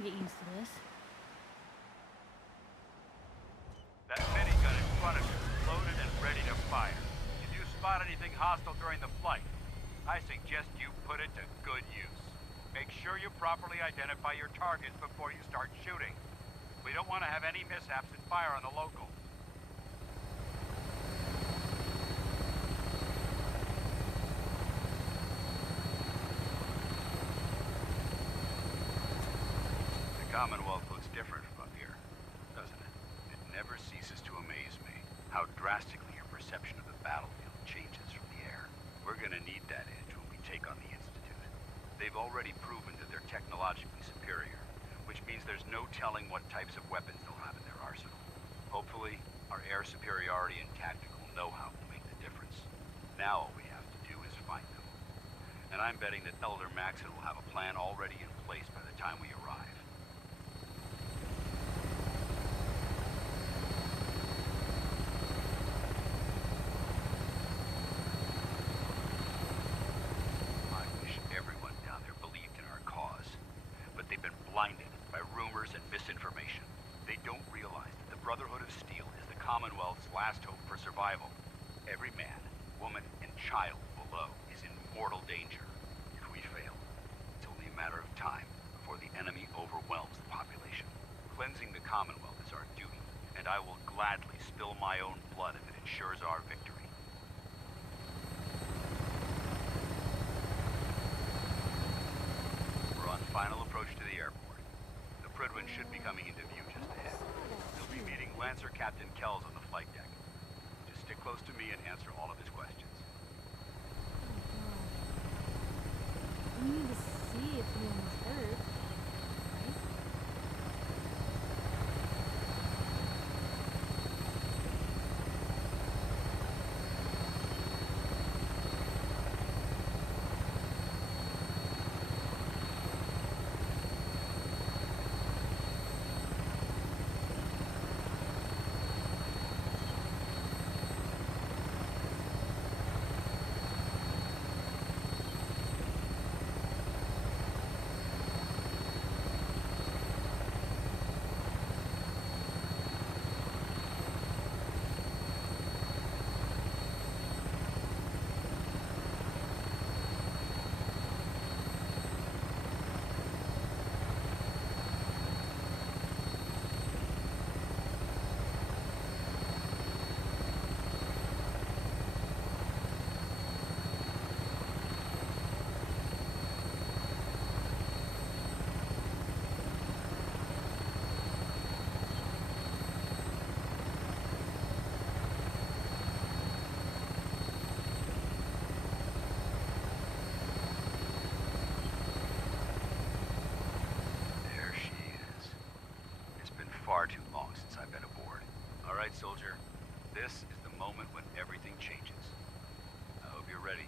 can get used to this. That minigun in front of you is loaded and ready to fire. If you spot anything hostile during the flight, I suggest you put it to good use. Make sure you properly identify your targets before you start shooting. We don't want to have any mishaps and fire on the locals. The Commonwealth looks different from up here, doesn't it? It never ceases to amaze me how drastically your perception of the battlefield changes from the air. We're gonna need that edge when we take on the Institute. They've already proven that they're technologically superior, which means there's no telling what types of weapons they'll have in their arsenal. Hopefully, our air superiority and tactical know-how will make the difference. Now all we have to do is find them. And I'm betting that Elder Maxon will have a plan already in place by the time we arrive. I wish everyone down there believed in our cause, but they've been blinded by rumors and misinformation. They don't realize that the Brotherhood of Steel is the Commonwealth's last hope for survival. Every man, woman, and child below is in mortal danger. If we fail, it's only a matter of time before the enemy overwhelms the population. Cleansing the Commonwealth is our duty, and I will gladly spill my own blood if it ensures our victory. We're on final approach to the airport. The Prydwen should be coming into view just ahead. He'll be meeting Lancer Captain Kells on the flight deck. Just stick close to me and answer all of his questions. We need to see if anyone was hurt. Right? There she is. It's been far too long since I've been aboard. All right, soldier. This is the moment when everything changes. I hope you're ready.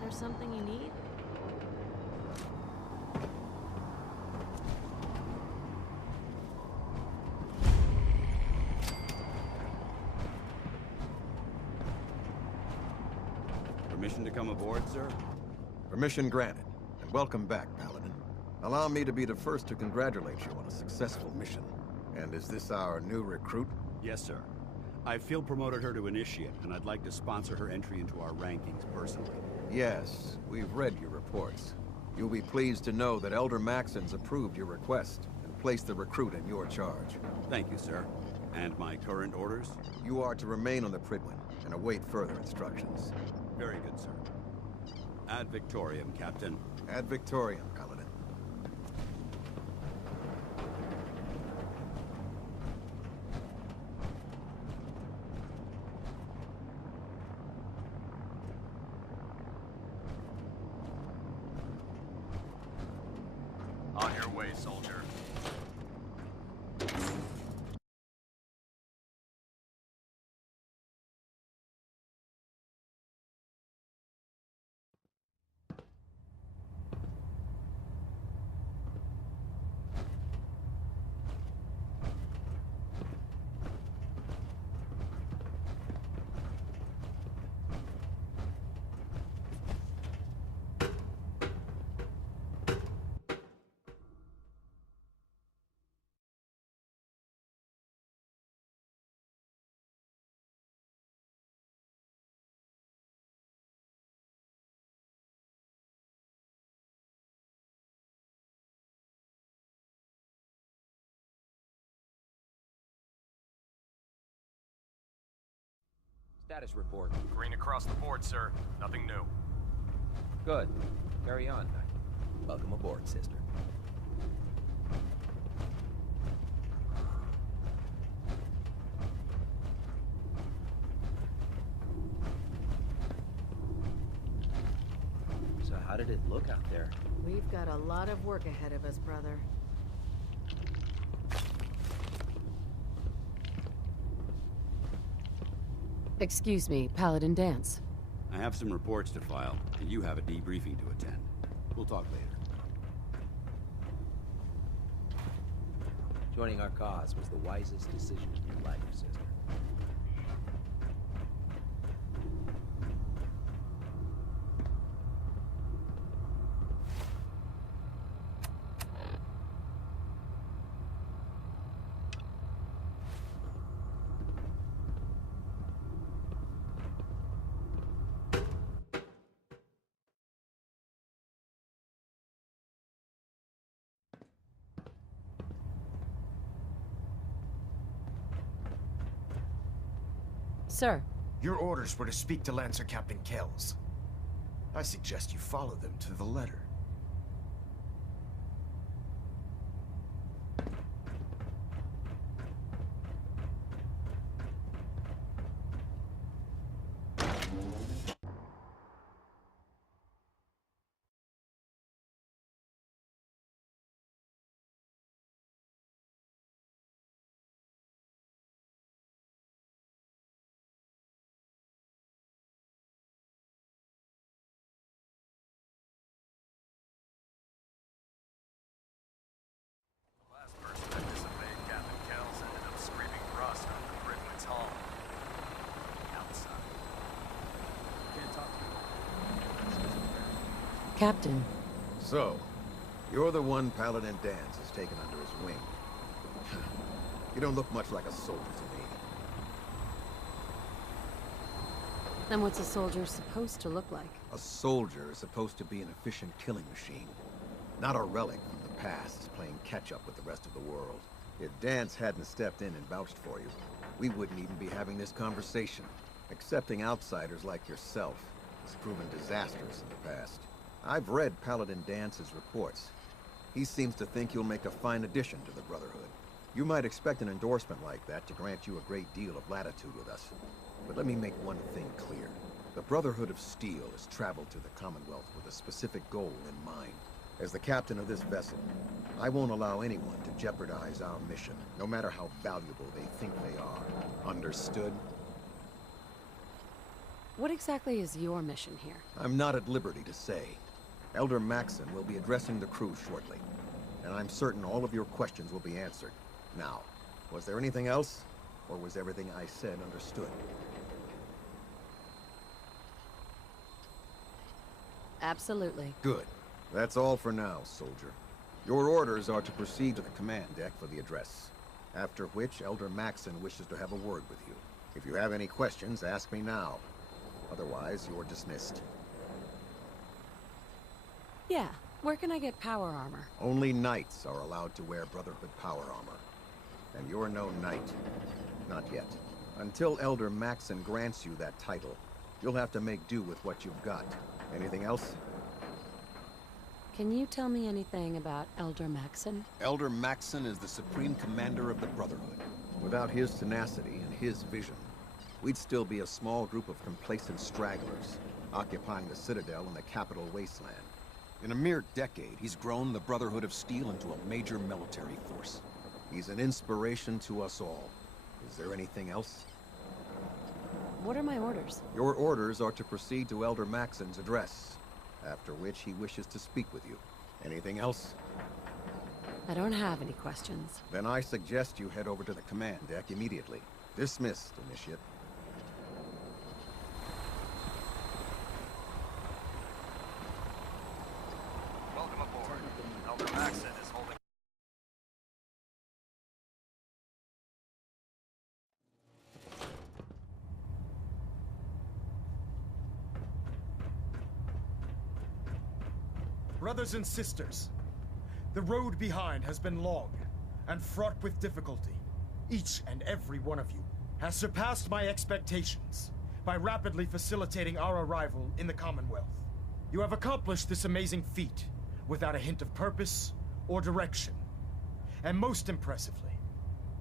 There's something you need? Permission to come aboard, sir? Permission granted, and welcome back, Paladin. Allow me to be the first to congratulate you on a successful mission. And is this our new recruit? Yes, sir. I field promoted her to initiate, and I'd like to sponsor her entry into our rankings personally. Yes, we've read your reports. You'll be pleased to know that Elder Maxon's approved your request and placed the recruit in your charge. Thank you, sir. And my current orders? You are to remain on the Prydwen and await further instructions. Very good, sir. Ad Victoriam, Captain. Ad Victoriam, Paladin. way, soldier. Status report. Green across the board, sir. Nothing new. Good. Carry on. Welcome aboard, sister. So how did it look out there? We've got a lot of work ahead of us, brother. Excuse me, Paladin Dance. I have some reports to file, and you have a debriefing to attend. We'll talk later. Joining our cause was the wisest decision of your life, sister. Sir. Your orders were to speak to Lancer Captain Kells. I suggest you follow them to the letter. Captain. So, you're the one Paladin Dance has taken under his wing. You don't look much like a soldier to me. Then what's a soldier supposed to look like? A soldier is supposed to be an efficient killing machine. Not a relic from the past, playing catch-up with the rest of the world. If Dance hadn't stepped in and vouched for you, we wouldn't even be having this conversation. Accepting outsiders like yourself has proven disastrous in the past. I've read Paladin Dance's reports. He seems to think you'll make a fine addition to the Brotherhood. You might expect an endorsement like that to grant you a great deal of latitude with us. But let me make one thing clear. The Brotherhood of Steel has traveled to the Commonwealth with a specific goal in mind. As the captain of this vessel, I won't allow anyone to jeopardize our mission, no matter how valuable they think they are. Understood? What exactly is your mission here? I'm not at liberty to say. Elder Maxon will be addressing the crew shortly, and I'm certain all of your questions will be answered. Now, was there anything else, or was everything I said understood? Absolutely. Good. That's all for now, soldier. Your orders are to proceed to the command deck for the address, after which Elder Maxon wishes to have a word with you. If you have any questions, ask me now. Otherwise, you're dismissed. Yeah. Where can I get power armor? Only knights are allowed to wear Brotherhood power armor. And you're no knight. Not yet. Until Elder Maxon grants you that title, you'll have to make do with what you've got. Anything else? Can you tell me anything about Elder Maxon? Elder Maxon is the supreme commander of the Brotherhood. Without his tenacity and his vision, we'd still be a small group of complacent stragglers, occupying the Citadel in the capital wasteland. In a mere decade, he's grown the Brotherhood of Steel into a major military force. He's an inspiration to us all. Is there anything else? What are my orders? Your orders are to proceed to Elder Maxon's address, after which he wishes to speak with you. Anything else? I don't have any questions. Then I suggest you head over to the command deck immediately. Dismissed, Initiate. Welcome aboard. Elder Maxon is holding... Brothers and sisters, the road behind has been long and fraught with difficulty. Each and every one of you has surpassed my expectations by rapidly facilitating our arrival in the Commonwealth. You have accomplished this amazing feat without a hint of purpose or direction. And most impressively,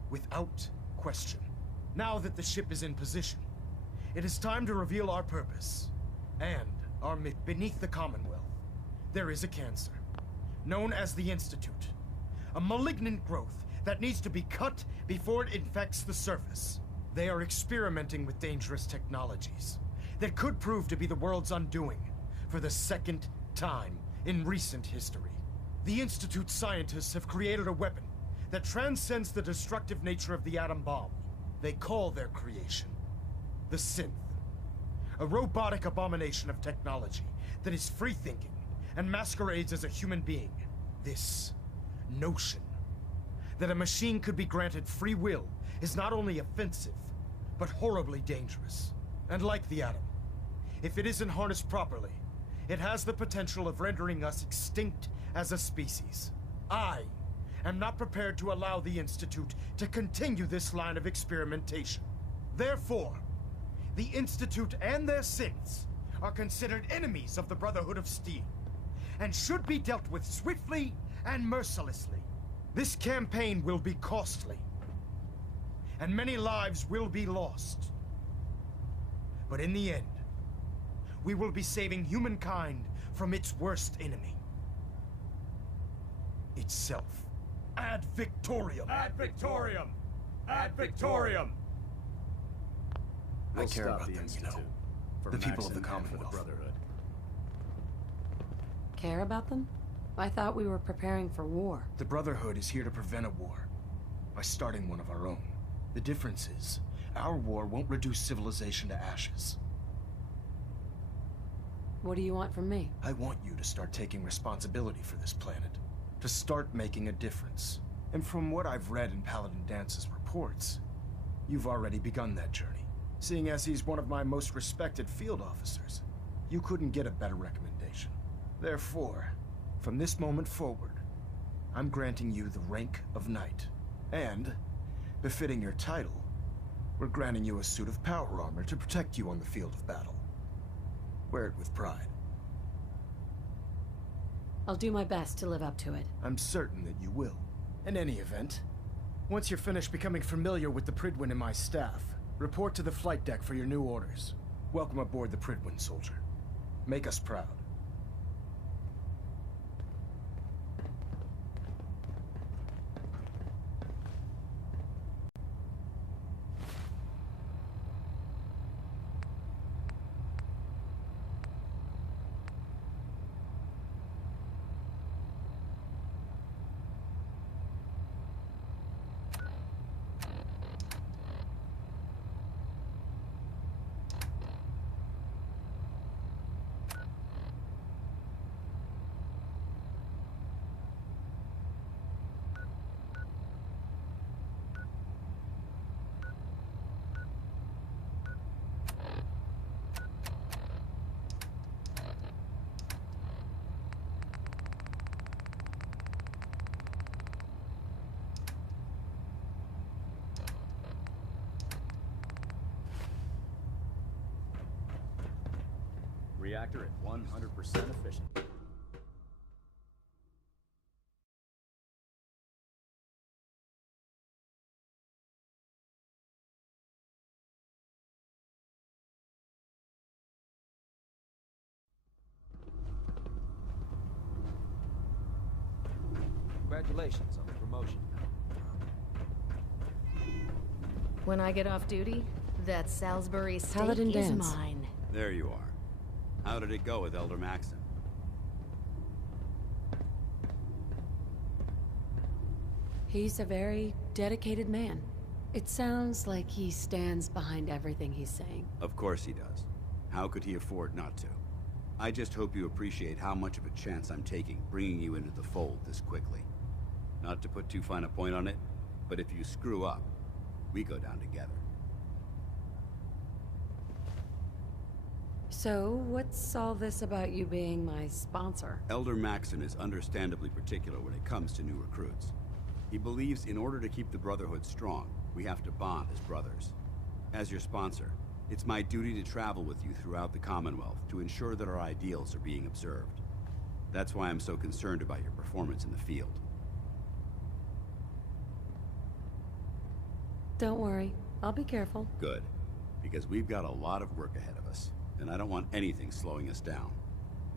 without question. Now that the ship is in position, it is time to reveal our purpose and our mission. Beneath the Commonwealth, there is a cancer, known as the Institute. A malignant growth that needs to be cut before it infects the surface. They are experimenting with dangerous technologies that could prove to be the world's undoing for the second time in recent history. The Institute's scientists have created a weapon that transcends the destructive nature of the atom bomb. They call their creation the Synth, a robotic abomination of technology that is free-thinking and masquerades as a human being. This notion that a machine could be granted free will is not only offensive, but horribly dangerous. And like the atom, if it isn't harnessed properly, it has the potential of rendering us extinct as a species. I am not prepared to allow the Institute to continue this line of experimentation. Therefore, the Institute and their synths are considered enemies of the Brotherhood of Steel, and should be dealt with swiftly and mercilessly. This campaign will be costly, and many lives will be lost. But in the end, we will be saving humankind from its worst enemy. Itself. Ad Victoriam! Ad Victoriam! Ad Victoriam! I care about them, you know. The people of the Commonwealth. Brotherhood. Care about them? I thought we were preparing for war. The Brotherhood is here to prevent a war by starting one of our own. The difference is, our war won't reduce civilization to ashes. What do you want from me? I want you to start taking responsibility for this planet. To start making a difference. And from what I've read in Paladin Dance's reports, you've already begun that journey. Seeing as he's one of my most respected field officers, you couldn't get a better recommendation. Therefore, from this moment forward, I'm granting you the rank of Knight. And, befitting your title, we're granting you a suit of power armor to protect you on the field of battle. Wear it with pride. I'll do my best to live up to it. I'm certain that you will. In any event, once you're finished becoming familiar with the Pridwin and my staff, report to the flight deck for your new orders. Welcome aboard the Pridwin, soldier. Make us proud. Reactor at 100% efficient. Congratulations on the promotion. When I get off duty, that Salisbury steak Paladin is dance. mine. There you are. How did it go with Elder Maxon? He's a very dedicated man. It sounds like he stands behind everything he's saying. Of course he does. How could he afford not to? I just hope you appreciate how much of a chance I'm taking bringing you into the fold this quickly. Not to put too fine a point on it, but if you screw up, we go down together. So, what's all this about you being my sponsor? Elder Maxon is understandably particular when it comes to new recruits. He believes in order to keep the Brotherhood strong, we have to bond as brothers. As your sponsor, it's my duty to travel with you throughout the Commonwealth to ensure that our ideals are being observed. That's why I'm so concerned about your performance in the field. Don't worry, I'll be careful. Good, because we've got a lot of work ahead of us, and I don't want anything slowing us down.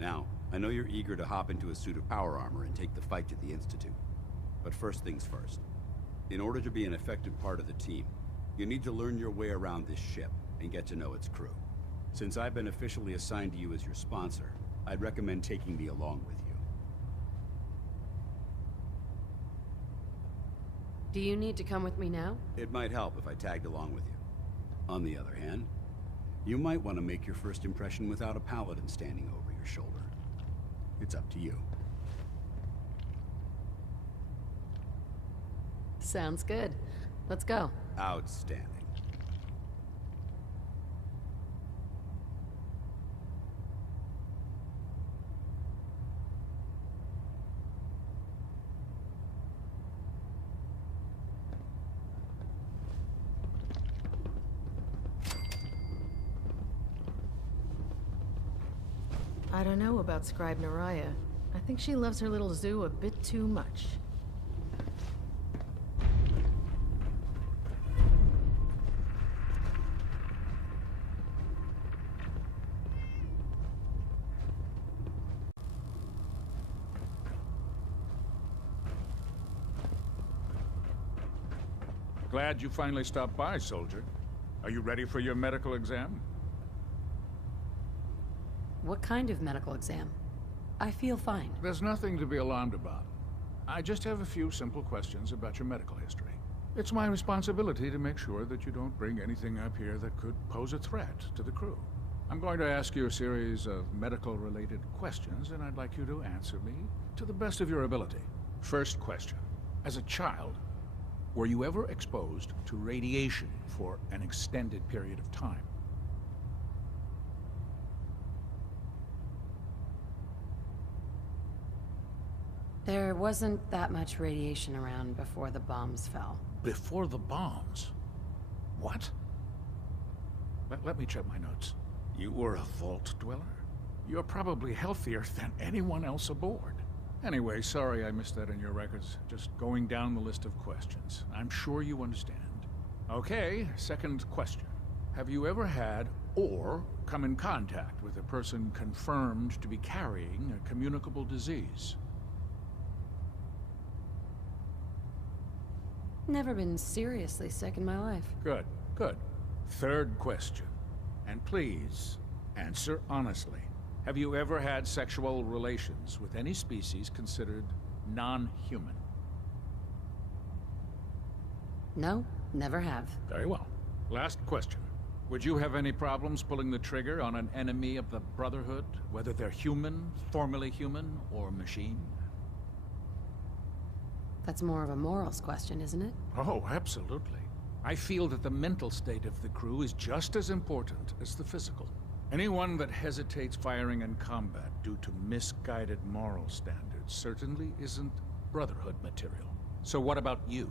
Now, I know you're eager to hop into a suit of power armor and take the fight to the Institute. But first things first. In order to be an effective part of the team, you need to learn your way around this ship and get to know its crew. Since I've been officially assigned to you as your sponsor, I'd recommend taking me along with you. Do you need to come with me now? It might help if I tagged along with you. On the other hand, you might want to make your first impression without a paladin standing over your shoulder. It's up to you. Sounds good. Let's go. Outstanding. I don't know about Scribe Naraya. I think she loves her little zoo a bit too much. Glad you finally stopped by, soldier. Are you ready for your medical exam? What kind of medical exam? I feel fine. There's nothing to be alarmed about. I just have a few simple questions about your medical history. It's my responsibility to make sure that you don't bring anything up here that could pose a threat to the crew. I'm going to ask you a series of medical-related questions, and I'd like you to answer me to the best of your ability. First question. As a child, were you ever exposed to radiation for an extended period of time? There wasn't that much radiation around before the bombs fell. Before the bombs? What? Let me check my notes. You were a vault dweller? You're probably healthier than anyone else aboard. Anyway, sorry I missed that in your records. Just going down the list of questions. I'm sure you understand. Okay, second question. Have you ever had or come in contact with a person confirmed to be carrying a communicable disease? Never been seriously sick in my life. Good, good. Third question. And please, answer honestly. Have you ever had sexual relations with any species considered non-human? No, never have. Very well. Last question. Would you have any problems pulling the trigger on an enemy of the Brotherhood, whether they're human, formerly human, or machine? That's more of a morals question, isn't it? Oh, absolutely. I feel that the mental state of the crew is just as important as the physical. Anyone that hesitates firing in combat due to misguided moral standards certainly isn't Brotherhood material. So what about you?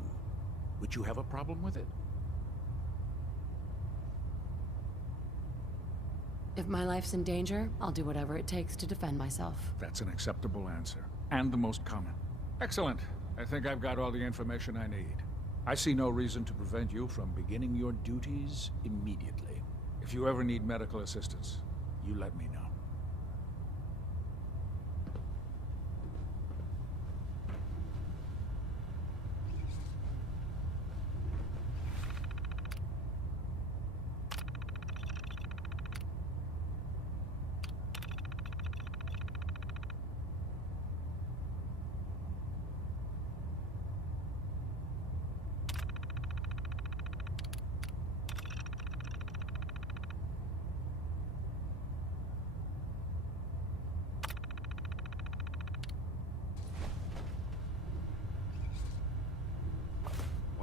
Would you have a problem with it? If my life's in danger, I'll do whatever it takes to defend myself. That's an acceptable answer, and the most common. Excellent. I think I've got all the information I need. I see no reason to prevent you from beginning your duties immediately. If you ever need medical assistance, you let me know.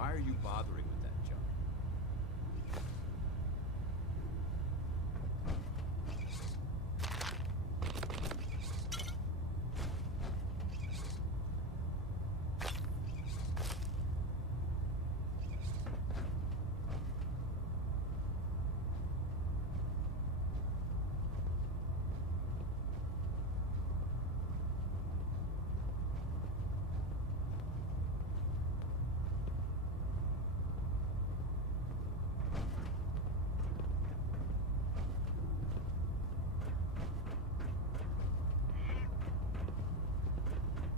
Why are you bothering with that junk?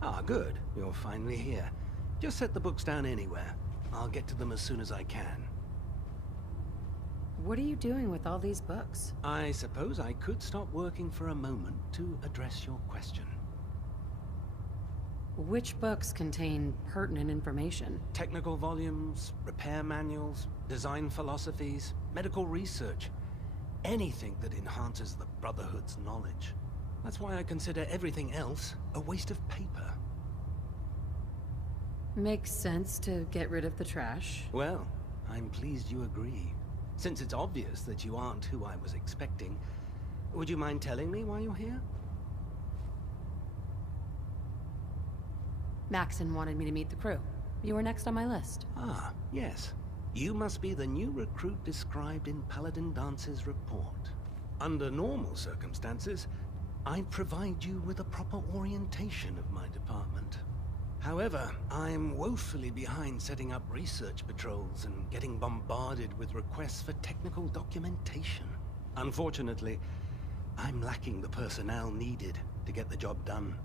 Ah, good. You're finally here. Just set the books down anywhere. I'll get to them as soon as I can. What are you doing with all these books? I suppose I could stop working for a moment to address your question. Which books contain pertinent information? Technical volumes, repair manuals, design philosophies, medical research. Anything that enhances the Brotherhood's knowledge. That's why I consider everything else a waste of paper. Makes sense to get rid of the trash. Well, I'm pleased you agree. Since it's obvious that you aren't who I was expecting, would you mind telling me why you're here? Maxon wanted me to meet the crew. You were next on my list. Ah, yes. You must be the new recruit described in Paladin Dance's report. Under normal circumstances, I'd provide you with a proper orientation of my department. However, I'm woefully behind setting up research patrols and getting bombarded with requests for technical documentation. Unfortunately, I'm lacking the personnel needed to get the job done.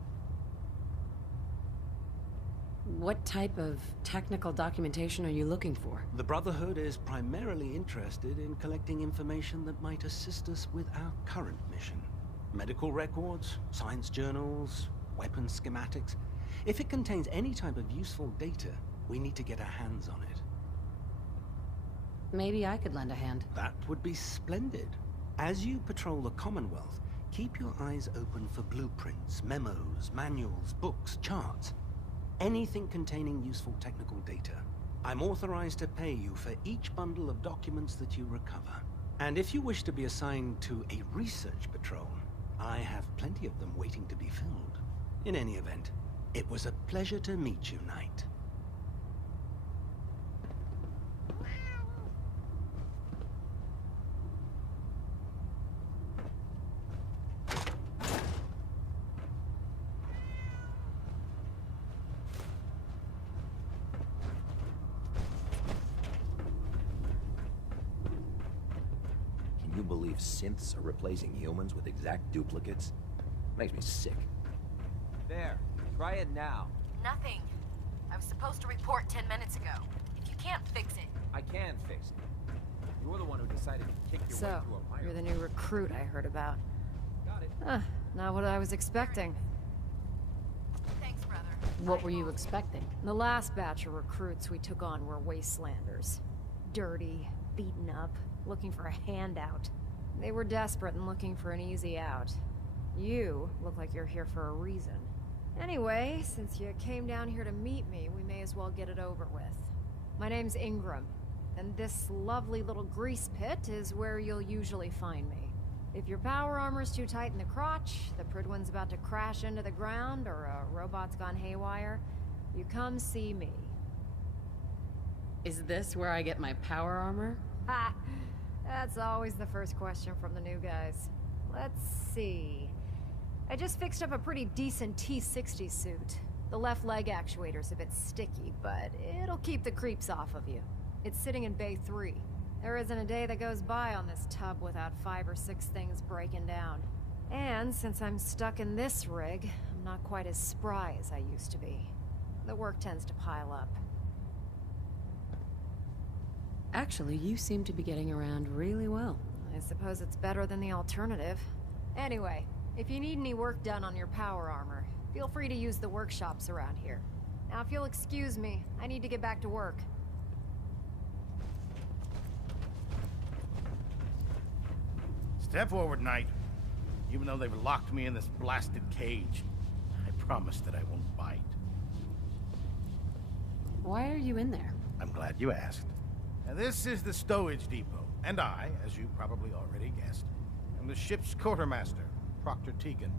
What type of technical documentation are you looking for? The Brotherhood is primarily interested in collecting information that might assist us with our current mission. Medical records, science journals, weapon schematics. If it contains any type of useful data, we need to get our hands on it. Maybe I could lend a hand. That would be splendid. As you patrol the Commonwealth, keep your eyes open for blueprints, memos, manuals, books, charts. Anything containing useful technical data. I'm authorized to pay you for each bundle of documents that you recover. And if you wish to be assigned to a research patrol, I have plenty of them waiting to be filled. In any event, it was a pleasure to meet you, Knight. Can you believe synths are replacing humans with exact duplicates? Makes me sick. There. Try it now. Nothing. I was supposed to report 10 minutes ago. If you can't fix it... I can fix it. You're the one who decided to kick your way So, through a fire. you're the new recruit I heard about. Got it. Not what I was expecting. Thanks, brother. What were you expecting? The last batch of recruits we took on were wastelanders. Dirty, beaten up, looking for a handout. They were desperate and looking for an easy out. You look like you're here for a reason. Anyway, since you came down here to meet me, we may as well get it over with. My name's Ingram, and this lovely little grease pit is where you'll usually find me. If your power armor's too tight in the crotch, the Pridwin's about to crash into the ground, or a robot's gone haywire, you come see me. Is this where I get my power armor? Ha! That's always the first question from the new guys. Let's see. I just fixed up a pretty decent T-60 suit. The left leg actuator's a bit sticky, but it'll keep the creeps off of you. It's sitting in Bay 3. There isn't a day that goes by on this tub without 5 or 6 things breaking down. And since I'm stuck in this rig, I'm not quite as spry as I used to be. The work tends to pile up. Actually, you seem to be getting around really well. I suppose it's better than the alternative. Anyway, if you need any work done on your power armor, feel free to use the workshops around here. Now, if you'll excuse me, I need to get back to work. Step forward, Knight. Even though they've locked me in this blasted cage, I promise that I won't bite. Why are you in there? I'm glad you asked. Now, this is the stowage depot, and I, as you probably already guessed, am the ship's quartermaster, Proctor Tegan.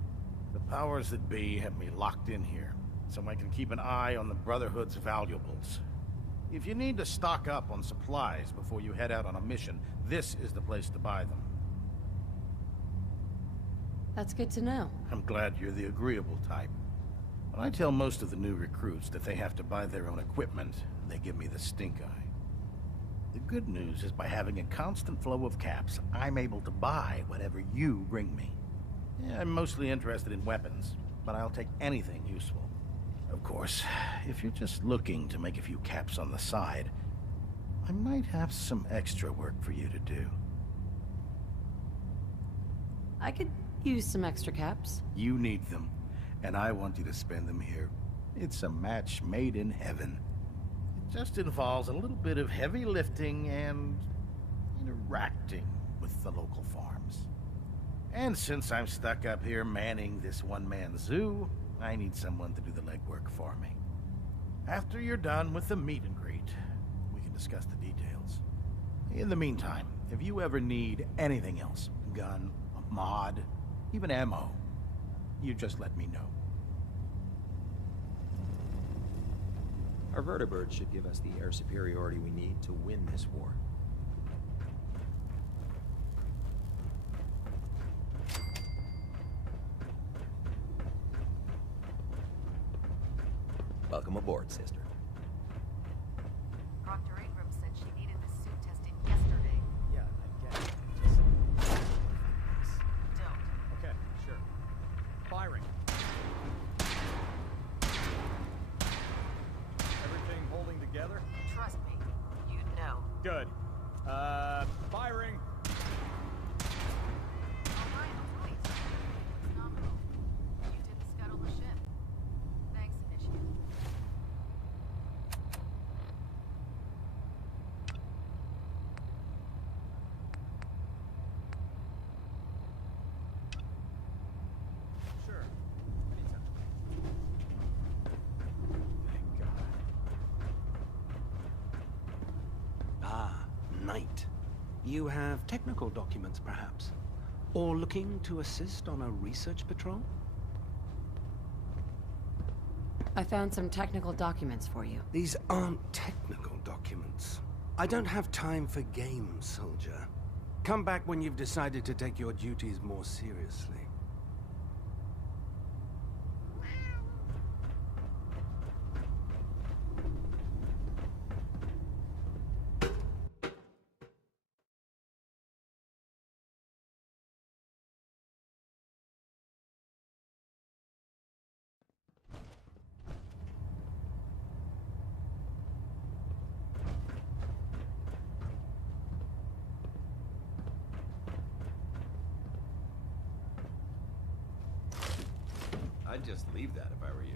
The powers that be have me locked in here, so I can keep an eye on the Brotherhood's valuables. If you need to stock up on supplies before you head out on a mission, this is the place to buy them. That's good to know. I'm glad you're the agreeable type. When I tell most of the new recruits that they have to buy their own equipment, they give me the stink eye. The good news is by having a constant flow of caps, I'm able to buy whatever you bring me. Yeah, I'm mostly interested in weapons, but I'll take anything useful. Of course, if you're just looking to make a few caps on the side, I might have some extra work for you to do. I could use some extra caps. You need them, and I want you to spend them here. It's a match made in heaven. It just involves a little bit of heavy lifting and interacting with the local farms. And since I'm stuck up here manning this one-man zoo, I need someone to do the legwork for me. After you're done with the meet and greet, we can discuss the details. In the meantime, if you ever need anything else, gun, a mod, even ammo, you just let me know. Our vertibirds should give us the air superiority we need to win this war. Welcome aboard, sister. Dr. Ingram said she needed the suit tested yesterday. Yeah, I get it. Don't. Okay, sure. Firing. Everything holding together? Trust me, you'd know. Good. Firing. Phenomenal. You didn't scuttle the ship. Thanks, Initiative. Sure. Anytime. Thank God. Ah, Knight. You have technical documents, perhaps? Or looking to assist on a research patrol? I found some technical documents for you. These aren't technical documents. I don't have time for games, soldier. Come back when you've decided to take your duties more seriously. I'd just leave that if I were you.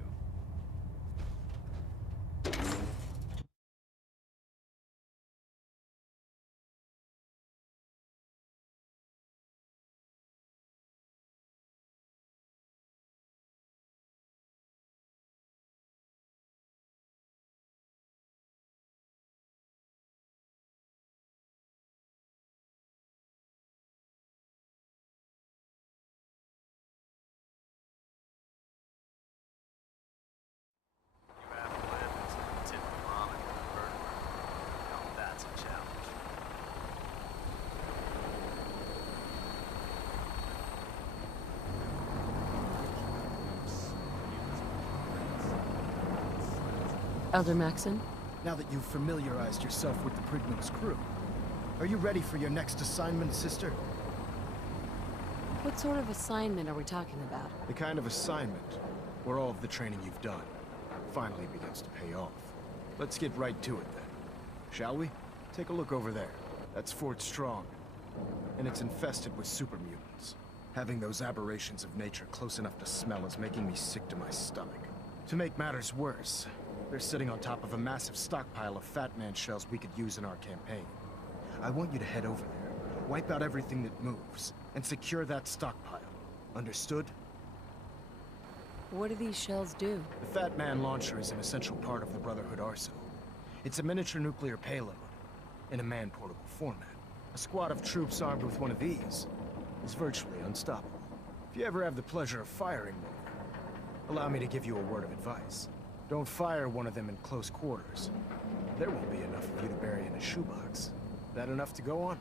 You have to live until you tip the vomit with a vertebra. Now that's a challenge. Elder Maxon? Now that you've familiarized yourself with the Prigman's crew, are you ready for your next assignment, sister? What sort of assignment are we talking about? The kind of assignment where all of the training you've done finally begins to pay off. Let's get right to it then. Shall we? Take a look over there. That's Fort Strong. And it's infested with super mutants. Having those aberrations of nature close enough to smell is making me sick to my stomach. To make matters worse, they're sitting on top of a massive stockpile of Fat Man shells we could use in our campaign. I want you to head over there, wipe out everything that moves, and secure that stockpile. Understood? What do these shells do? The Fat Man launcher is an essential part of the Brotherhood arsenal. It's a miniature nuclear payload, in a man-portable format. A squad of troops armed with one of these is virtually unstoppable. If you ever have the pleasure of firing one, allow me to give you a word of advice. Don't fire one of them in close quarters. There won't be enough of you to bury in a shoebox. That enough to go on?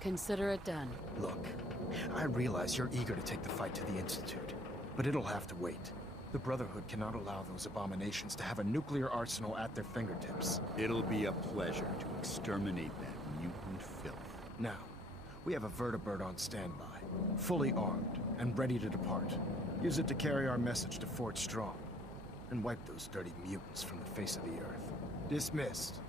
Consider it done. Look, I realize you're eager to take the fight to the Institute, but it'll have to wait. The Brotherhood cannot allow those abominations to have a nuclear arsenal at their fingertips. It'll be a pleasure to exterminate that mutant filth. Now, we have a vertibird on standby, fully armed and ready to depart. Use it to carry our message to Fort Strong, and wipe those dirty mutants from the face of the earth. Dismissed.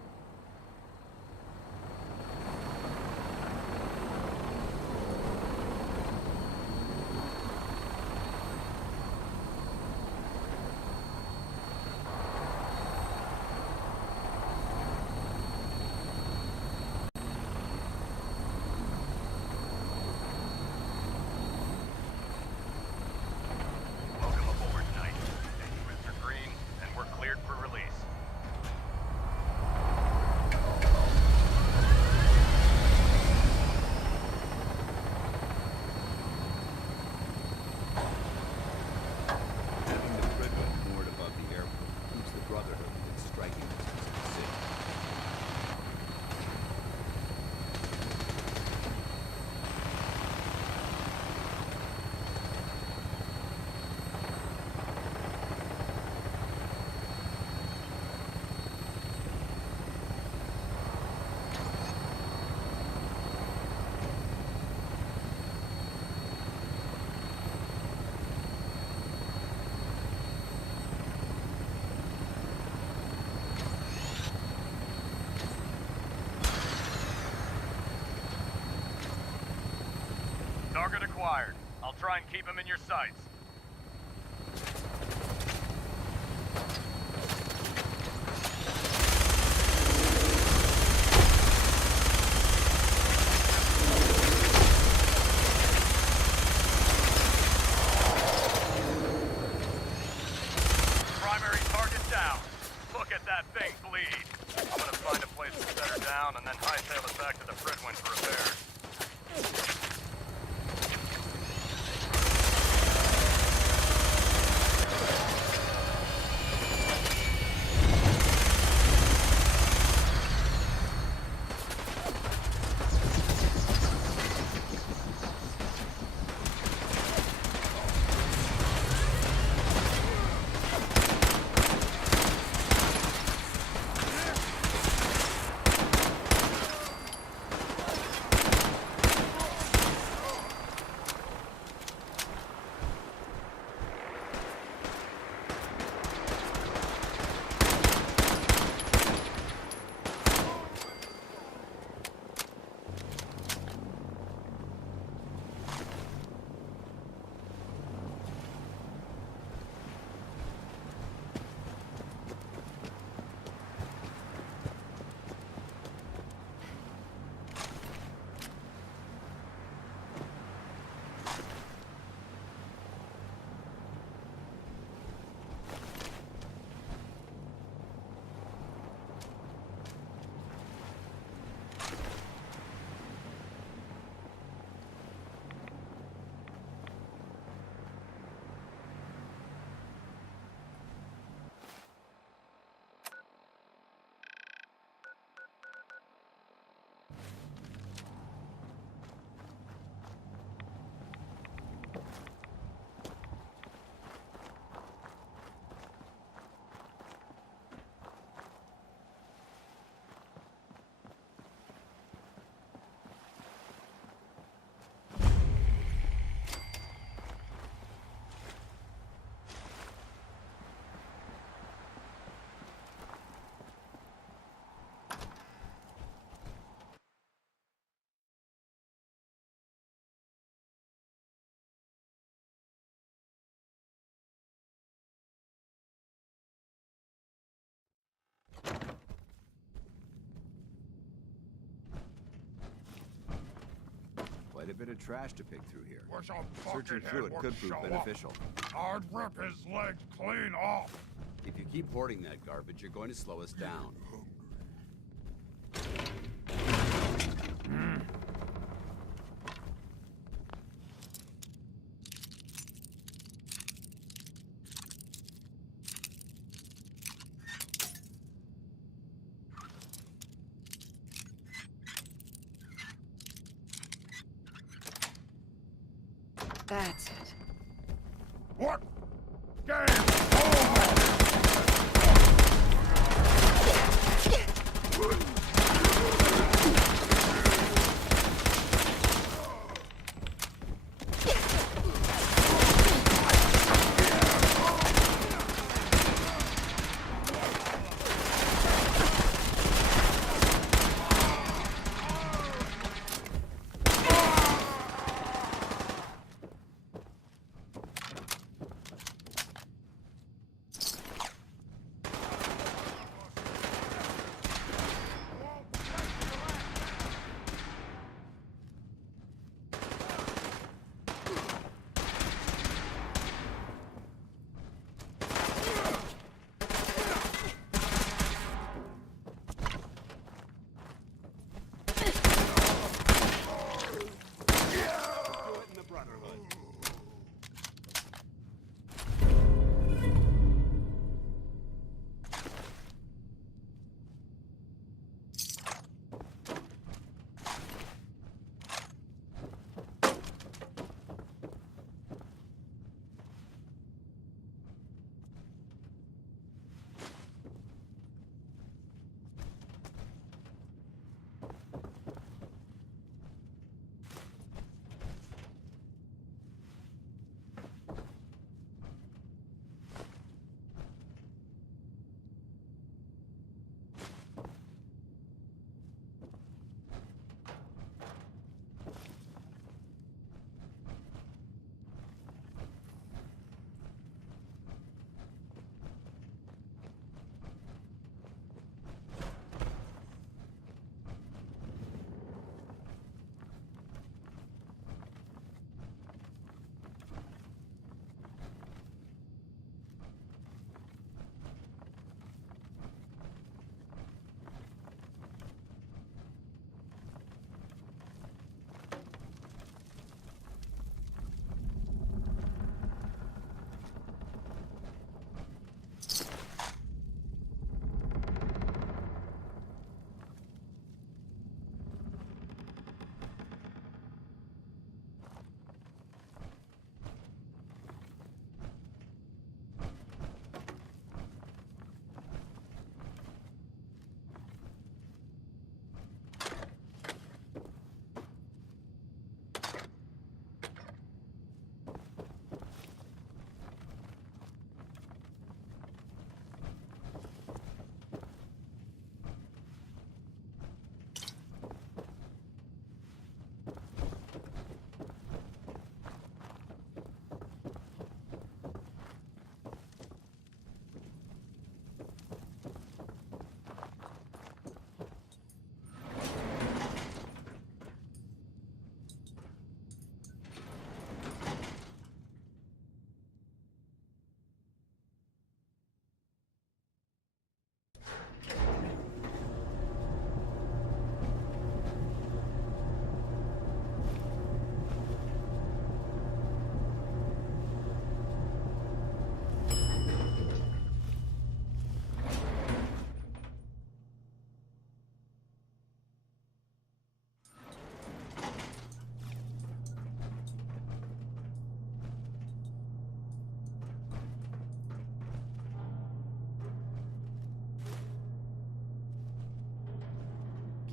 Target acquired. I'll try and keep him in your sights. Primary target down. Look at that thing bleed. I'm gonna find a place to set her down and then hightail it back to the Fridwin for repairs. Quite a bit of trash to pick through here. Wish a Searching buckethead through it would could prove show up. beneficial. I'd rip his legs clean off. If you keep hoarding that garbage, you're going to slow us down. That's it. What? Game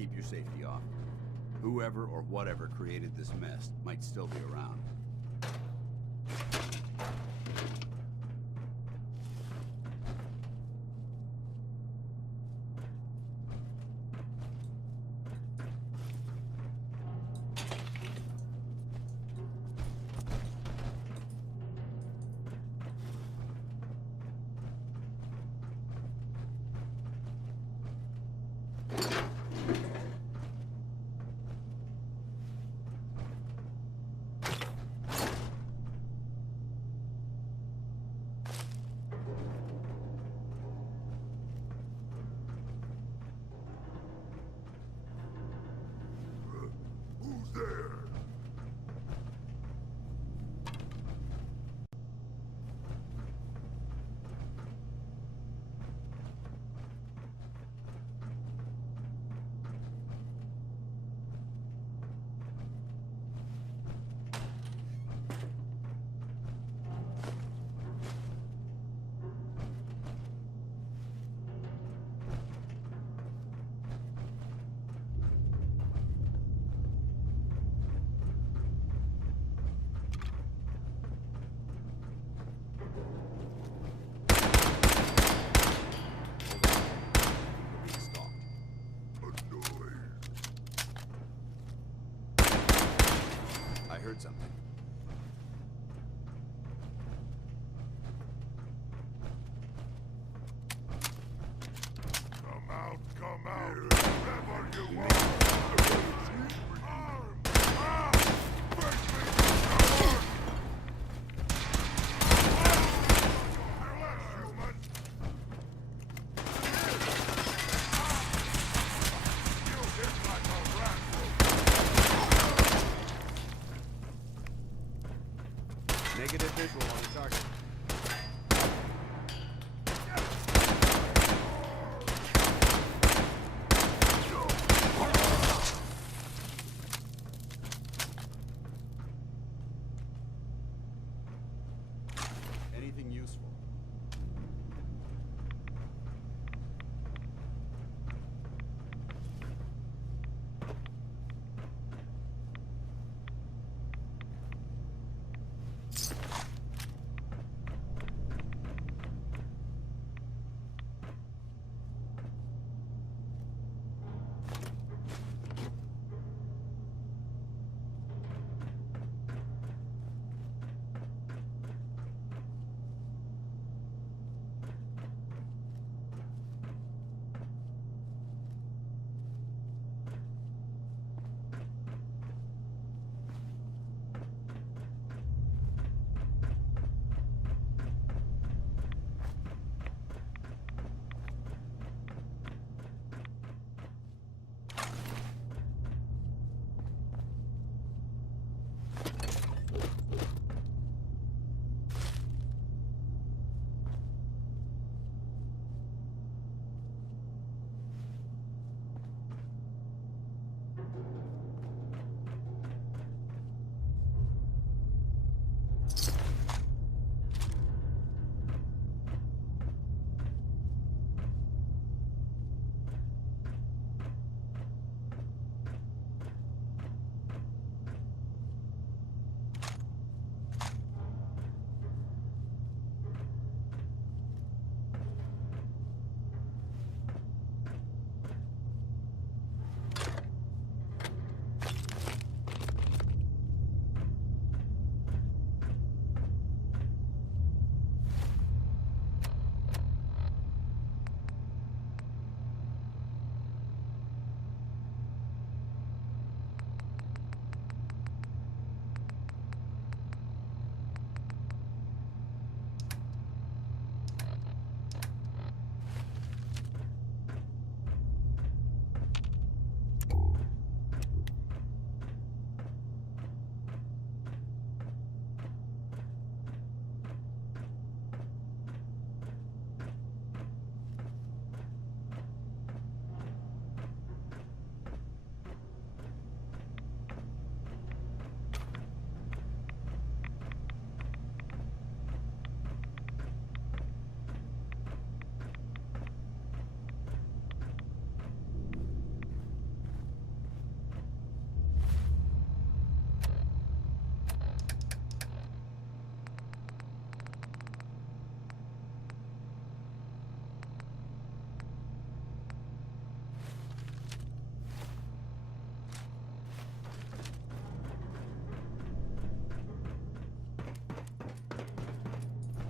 Keep your safety off. Whoever or whatever created this mess might still be around. heard something. Come out, wherever you are! Negative visual on the target. Anything useful?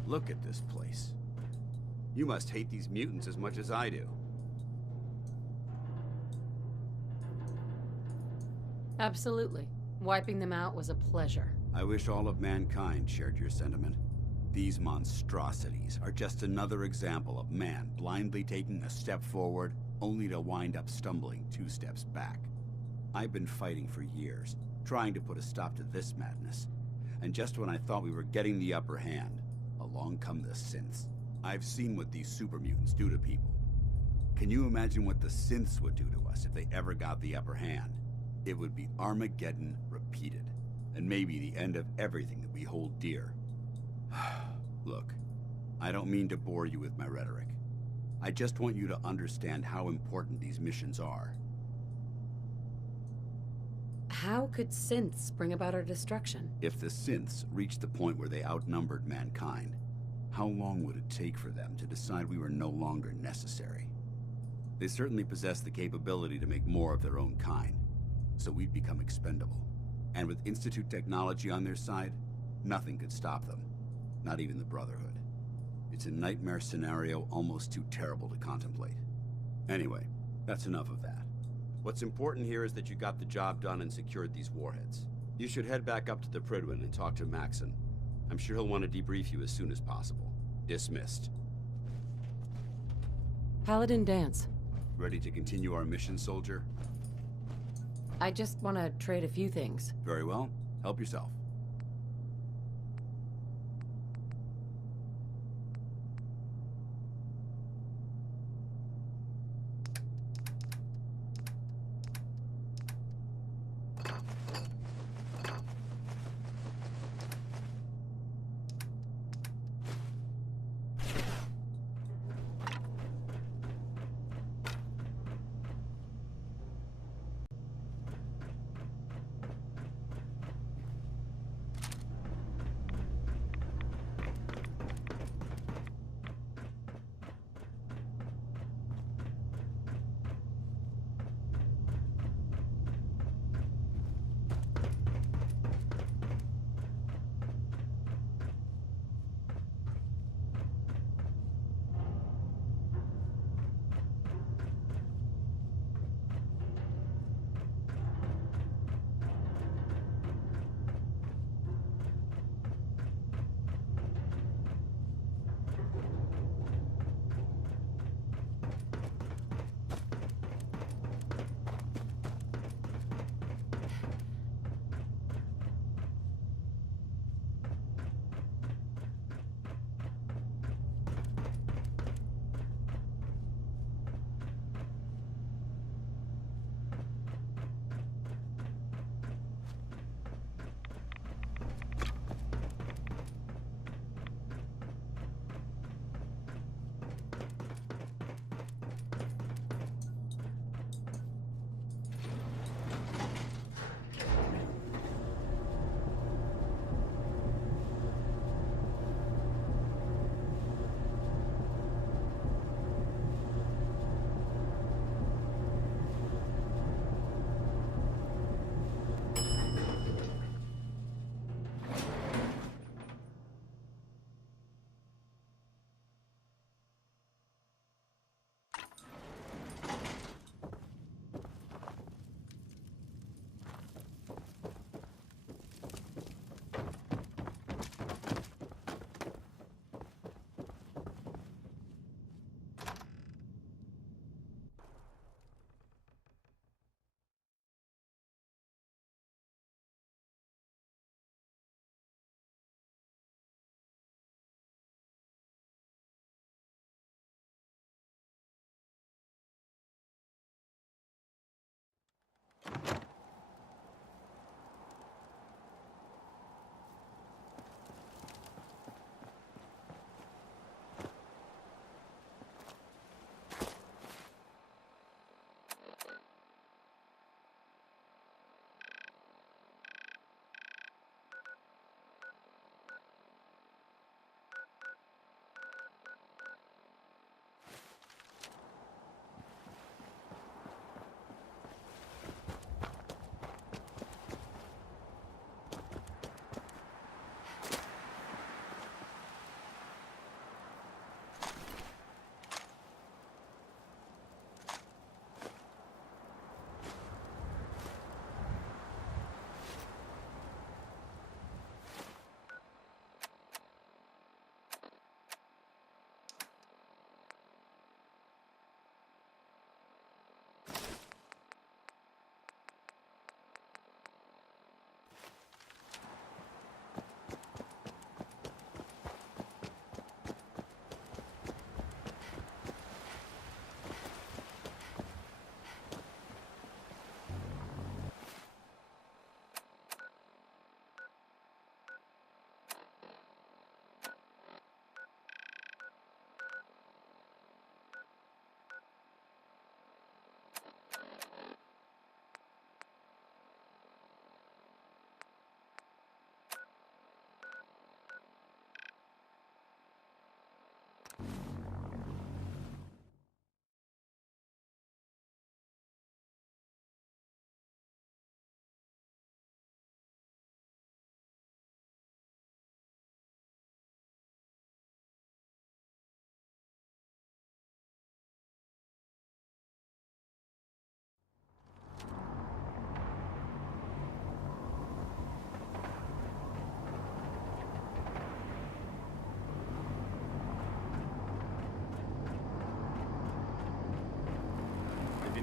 Look at this place. You must hate these mutants as much as I do. Absolutely. Wiping them out was a pleasure. I wish all of mankind shared your sentiment. These monstrosities are just another example of man blindly taking a step forward, only to wind up stumbling 2 steps back. I've been fighting for years, trying to put a stop to this madness. And just when I thought we were getting the upper hand, along come the synths. I've seen what these super mutants do to people. Can you imagine what the synths would do to us if they ever got the upper hand? It would be Armageddon repeated, and maybe the end of everything that we hold dear. Look, I don't mean to bore you with my rhetoric. I just want you to understand how important these missions are. How could synths bring about our destruction? If the synths reached the point where they outnumbered mankind, how long would it take for them to decide we were no longer necessary? They certainly possess the capability to make more of their own kind, so we'd become expendable. And with Institute technology on their side, nothing could stop them. Not even the Brotherhood. It's a nightmare scenario almost too terrible to contemplate. Anyway, that's enough of that. What's important here is that you got the job done and secured these warheads. You should head back up to the Prydwen and talk to Maxon. I'm sure he'll want to debrief you as soon as possible. Dismissed. Paladin Dance. Ready to continue our mission, soldier? I just want to trade a few things. Very well. Help yourself.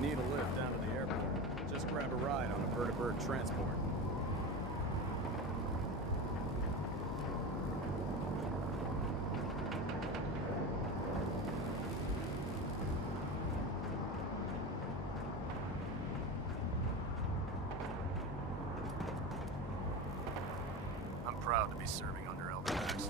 you need a lift down to the airport, just grab a ride on a vertibird transport. I'm proud to be serving under Elder Max.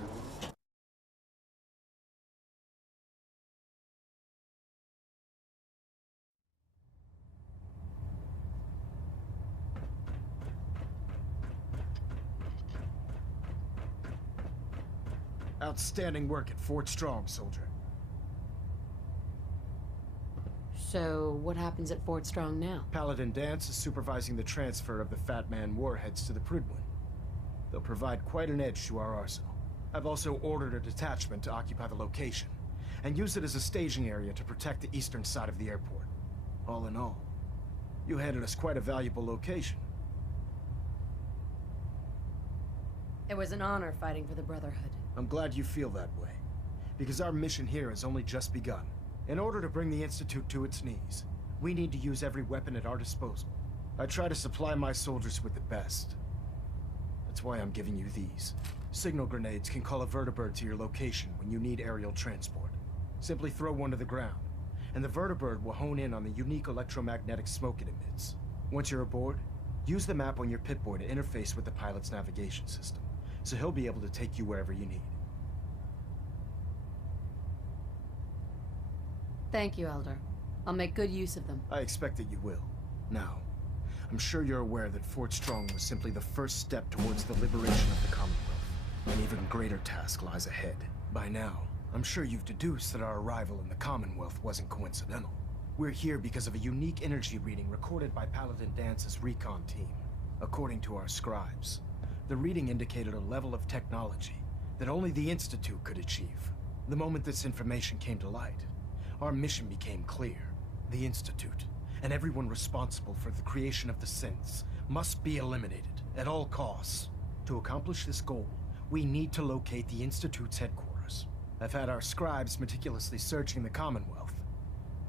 Outstanding work at Fort Strong, soldier. So, what happens at Fort Strong now? Paladin Dance is supervising the transfer of the Fat Man warheads to the Prydwen. They'll provide quite an edge to our arsenal. I've also ordered a detachment to occupy the location, and use it as a staging area to protect the eastern side of the airport. All in all, you handed us quite a valuable location. It was an honor fighting for the Brotherhood. I'm glad you feel that way, because our mission here has only just begun. In order to bring the Institute to its knees, we need to use every weapon at our disposal. I try to supply my soldiers with the best. That's why I'm giving you these. Signal grenades can call a vertibird to your location when you need aerial transport. Simply throw one to the ground, and the vertibird will hone in on the unique electromagnetic smoke it emits. Once you're aboard, use the map on your Pip-Boy to interface with the pilot's navigation system, so he'll be able to take you wherever you need. Thank you, Elder. I'll make good use of them. I expect that you will. Now, I'm sure you're aware that Fort Strong was simply the first step towards the liberation of the Commonwealth. An even greater task lies ahead. By now, I'm sure you've deduced that our arrival in the Commonwealth wasn't coincidental. We're here because of a unique energy reading recorded by Paladin Dance's recon team. According to our scribes, the reading indicated a level of technology that only the Institute could achieve. The moment this information came to light, our mission became clear. The Institute, and everyone responsible for the creation of the synths, must be eliminated at all costs. To accomplish this goal, we need to locate the Institute's headquarters. I've had our scribes meticulously searching the Commonwealth,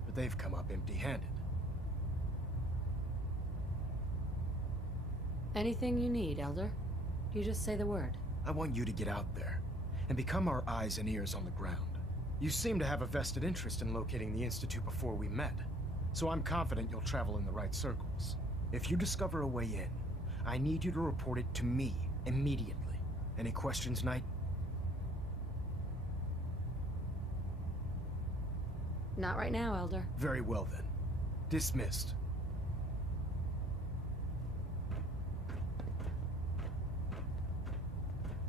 but they've come up empty-handed. Anything you need, Elder? You just say the word. I want you to get out there and become our eyes and ears on the ground. You seem to have a vested interest in locating the Institute before we met, so I'm confident you'll travel in the right circles. If you discover a way in, I need you to report it to me immediately. Any questions, Knight? Not right now, Elder. Very well then. Dismissed.